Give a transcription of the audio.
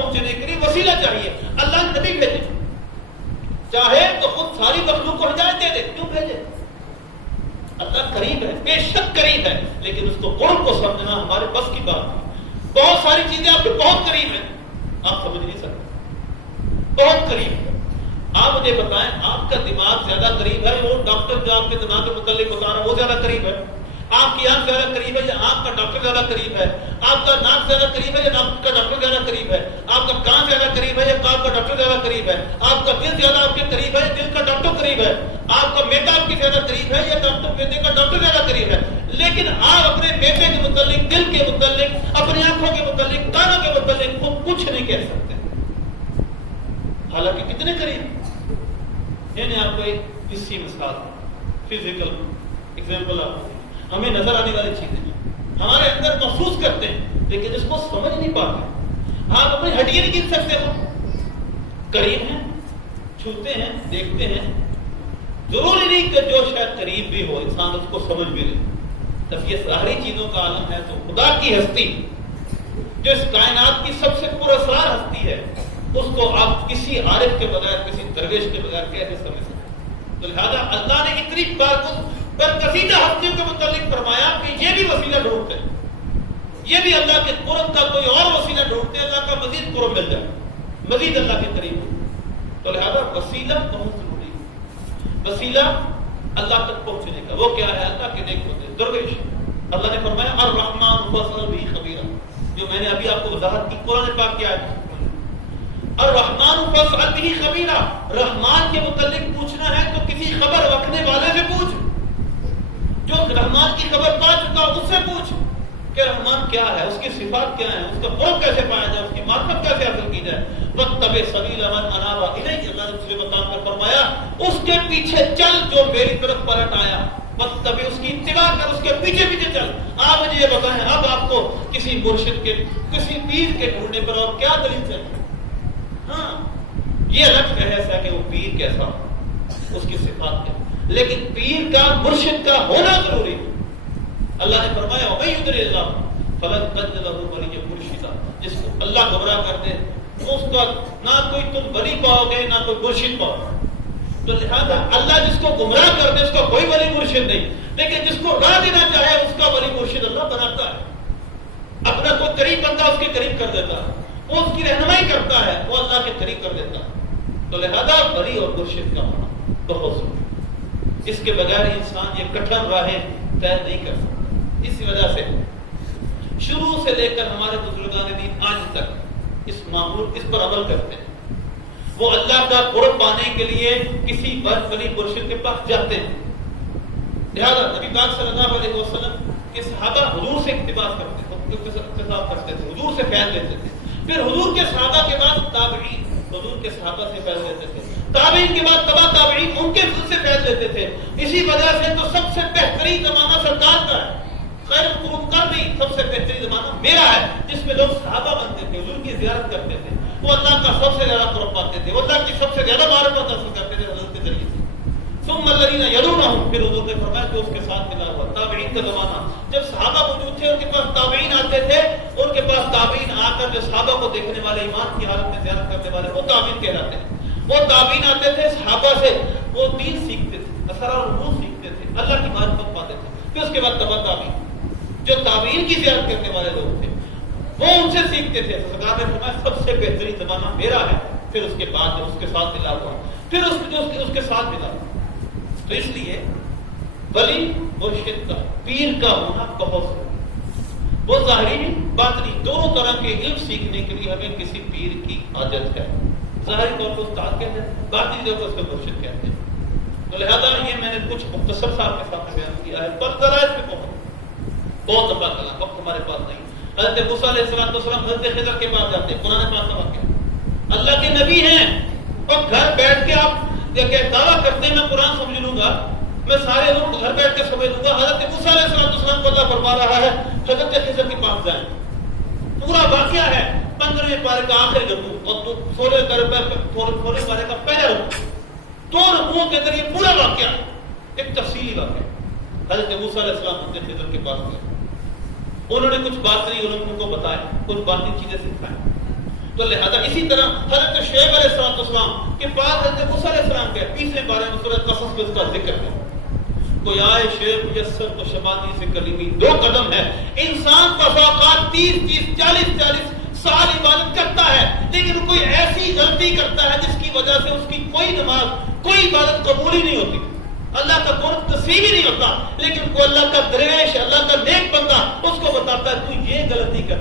پہنچنے کے لیے وسیلہ چاہیے. اللہ نے نبی بھیجے, چاہے تو خود ساری مخلوق کو ہدایت دے دے, کیوں بھیجے؟ اللہ قریب ہے, بے شک قریب ہے, لیکن اس کو قرب کو سمجھنا ہمارے بس کی بات نہیں. بہت ساری چیزیں آپ کے بہت قریب ہیں, آپ سمجھ نہیں سکتے, بہت قریب ہے. آپ مجھے بتائیں, آپ کا دماغ زیادہ قریب ہے, وہ ڈاکٹر جو آپ کے دماغ کے متعلق بتا رہا ہے وہ زیادہ قریب ہے؟ آپ کی آنکھ زیادہ قریب ہے یا آپ کا ڈاکٹر زیادہ قریب ہے؟ آپ کا ناک زیادہ قریب ہے یا آپ کا ڈاکٹر زیادہ قریب ہے؟ آپ کا کان زیادہ قریب ہے یا آپ کا ڈاکٹر زیادہ قریب ہے؟ آپ کا دل زیادہ آپ کے قریب ہے یا دل کا ڈاکٹر قریب ہے؟ آپ کا میدا آپ کے زیادہ قریب ہے یا میدے کا ڈاکٹر زیادہ قریب ہے؟ لیکن آپ اپنے میدے کے متعلق, دل کے متعلق, اپنی آنکھوں کے متعلق, کانوں کے متعلق وہ کچھ نہیں کہہ سکتے, حالانکہ کتنے قریب. یعنی آپ کو ایک حصی مثال, فزیکل ایگزامپل آپ کو, ہمیں نظر آنے والی چیزیں ہمارے اندر محسوس کرتے ہیں لیکن اس کو سمجھ نہیں پاتے. آپ اپنی ہڈیاں نہیں گن سکتے, وہ قریب ہیں, چھوتے ہیں, دیکھتے ہیں. ضروری نہیں کہ جو شاید قریب بھی ہو انسان اس کو سمجھ بھی لے. جب یہ ساری چیزوں کا عالم ہے تو خدا کی ہستی جو اس کائنات کی سب سے پراسرار ہستی ہے, اس کو آپ کسی عارف کے بغیر, کسی درویش کے بغیر کیسے سمجھ سکتے؟ تو لہذا اللہ نے اتنی برکسیدہ ہستیوں کے متعلق فرمایا کہ یہ بھی وسیلہ ڈھونڈتے ہیں, یہ بھی اللہ کے قرب کا کوئی اور وسیلہ ڈھونڈتے ہیں, اللہ کا مزید قرب مل جائے, مزید اللہ کے قریب ہو. تو لہذا وسیلہ بہت ضروری ہے. وسیلہ اللہ تک پہنچنے کا وہ کیا ہے؟ اللہ کے نیک بندے, درویش. اللہ نے فرمایا الرحمن فاسأل به خبیرا, جو میں نے ابھی آپ کو وضاحت کی قرآن پاک کی آیت. الرحمن فاسأل به خبیرا, رحمان کے متعلق پوچھنا ہے تو کسی خبر رکھنے والے سے پوچھ, جو رحمان کی خبر پا چکا اس سے پوچھ کہ رحمان کیا ہے, اس کی صفات کیا ہیں, اس کا قرب کیسے پایا جائے, اس کی معرفت کیسے حاصل کی جائے. واتبع سبیل من اناب الیہ, اللہ نے دوسرے مقام پر فرمایا اس کے پیچھے چل جو میری طرف پلٹ آیا. واتبع, اس کی اتباع کر, اس کے پیچھے پیچھے چل. آپ مجھے یہ بتائیں, اب آپ کو کسی مرشد کے, کسی پیر کے ڈھونڈنے پر اور کیا دلیل چاہیے؟ ہاں, یہ الگ بحث ہے کہ وہ پیر کیسا ہو, اس کی صفات کیا, لیکن پیر کا, مرشد کا ہونا ضروری ہے. اللہ نے فرمایا وَمَن يُضْلِلِ اللَّهُ فَلَن تَجِدَ لَهُ وَلِيًّا مُرْشِدًا, جس کو اللہ گمراہ کر دے اس کا نہ کوئی تم ولی پاؤ گے نہ کوئی مرشد پاؤ گے. تو لہذا اللہ جس کو گمراہ کر دے اس کا کوئی ولی مرشد نہیں, لیکن جس کو راہ دینا چاہے اس کا ولی مرشد اللہ بناتا ہے. اپنا کوئی قریب بندہ اس کے قریب کر دیتا ہے, وہ اس کی رہنمائی کرتا ہے, وہ اللہ کے قریب کر دیتا ہے. تو لہذا ولی اور مرشد کا ہونا بہت ضروری. اس کے بغیر انسان یہ کٹھن راہیں طے نہیں کر سکتا. اس وجہ سے شروع سے لے کر ہمارے بزرگان دین آج تک اس معمول, اس پر عمل کرتے ہیں. وہ اللہ کا قرب پانے کے لیے کسی ولی مرشد کے پاس جاتے ہیں. لہذا نبی پاک صلی اللہ علیہ وسلم کے صحابہ حضور سے اقتباس کرتے تھے, حضور سے فیض لیتے تھے. پھر حضور کے صحابہ کے بعد تابعین حضور کے صحابہ سے فیض لیتے تھے. تابعین کے بعد تبع تابعین ان کے سے فیض لیتے تھے. اسی وجہ سے تو سب سے بہترین زمانہ سرکار کا ہے. خیر القرون کا نہیں, سب سے بہترین زمانہ میرا ہے, جس میں لوگ صحابہ بنتے تھے, حضور کی زیارت کرتے تھے, وہ اللہ کا سب سے زیادہ قرب پاتے تھے, وہ اللہ کی سب سے زیادہ معرفت حاصل کرتے تھے حضرت کے ذریعے سے. ثم الذین یلونہم, پھر حضور نے فرمایا جو اس کے ساتھ ملا ہوا تابعین کا زمانہ, جب صحابہ موجود تھے ان کے پاس تابعین آتے تھے, ان کے پاس تابعین آ کر جو صحابہ کو دیکھنے والے, ایمان کی حالت میں زیارت کرنے والے, وہ تابعین کہلاتے ہیں. وہ تابعین آتے تھے صحابہ سے, وہ دین سیکھتے تھے, اسرار العلوم سیکھتے تھے, اللہ کی معرفت پاتے تھے. پھر اس کے بعد تبع تابعین جو تابعین کی زیارت کرنے والے لوگ تھے وہ ان سے سیکھتے تھے. سرکار نے فرمایا سب سے بہترین زمانہ میرا ہے. پھر اس کے بعد جو اس کے ساتھ ملا ہوا, پھر اس کے ساتھ ملا ہوا. تو اس لیے ولی مرشد کا, پیر کا ہونا بہت ضروری. وہ ظاہری باطنی دونوں طرح کے علم سیکھنے کے لیے ہمیں کسی پیر کی حاجت ہے. ظاہری طور پر استاد کہتے ہیں, باطنی طور پر اس کو مرشد کہتے ہیں. تو لہذا یہ میں نے کچھ مختصر صاحب کے ساتھ بیان کیا ہے, پر ذرا اس پہ بہت لمبا کلا, وقت ہمارے پاس نہیں. حضرت موسیٰ علیہ السلام حضرت خضر کے پاس جاتے ہیں, قرآن پاک کا واقعہ, اللہ کے نبی ہیں اور گھر بیٹھ کے آپ دعویٰ کرتے ہیں میں قرآن سمجھ لوں گا, میں سارے لوگ گھر بیٹھ کے سمجھ لوں گا. حضرت موسیٰ علیہ السلام کو اللہ فرما رہا ہے حضرت خضر کے پاس جائیں. پورا واقعہ ہے 15ویں پارے کا آخری رکوع اور 16ویں پارے کا پہلا رکوع, 2 رکوعوں کے اندر یہ پورا واقعہ ایک تفصیلی واقعہ. حضرت موسیٰ علیہ السلام حضرت خضر کے پاس گئے, انہوں نے کچھ باطنی علوم کو بتایا, کچھ باطنی چیزیں سکھائیں. تو لہذا اسی طرح حضرت شعیب علیہ السلام کے پاس حضرت موسیٰ علیہ السلام کے 30ویں پارے میں سورۃ قصص میں اس کا ذکر ہے. کوئی آئے شعیب یسر تو شبانی سے کلیمی 2 قدم ہے. انسان بس اوقات 30 40 سال عبادت کرتا ہے لیکن کوئی ایسی غلطی کرتا ہے جس کی وجہ سے اس کی کوئی نماز کوئی عبادت قبول ہی نہیں ہوتی, اللہ کا قرب نصیب ہی نہیں ہوتا. لیکن کوئی اللہ کا درویش اللہ کا نیک بندہ اس کو بتاتا ہے تو یہ غلطی کر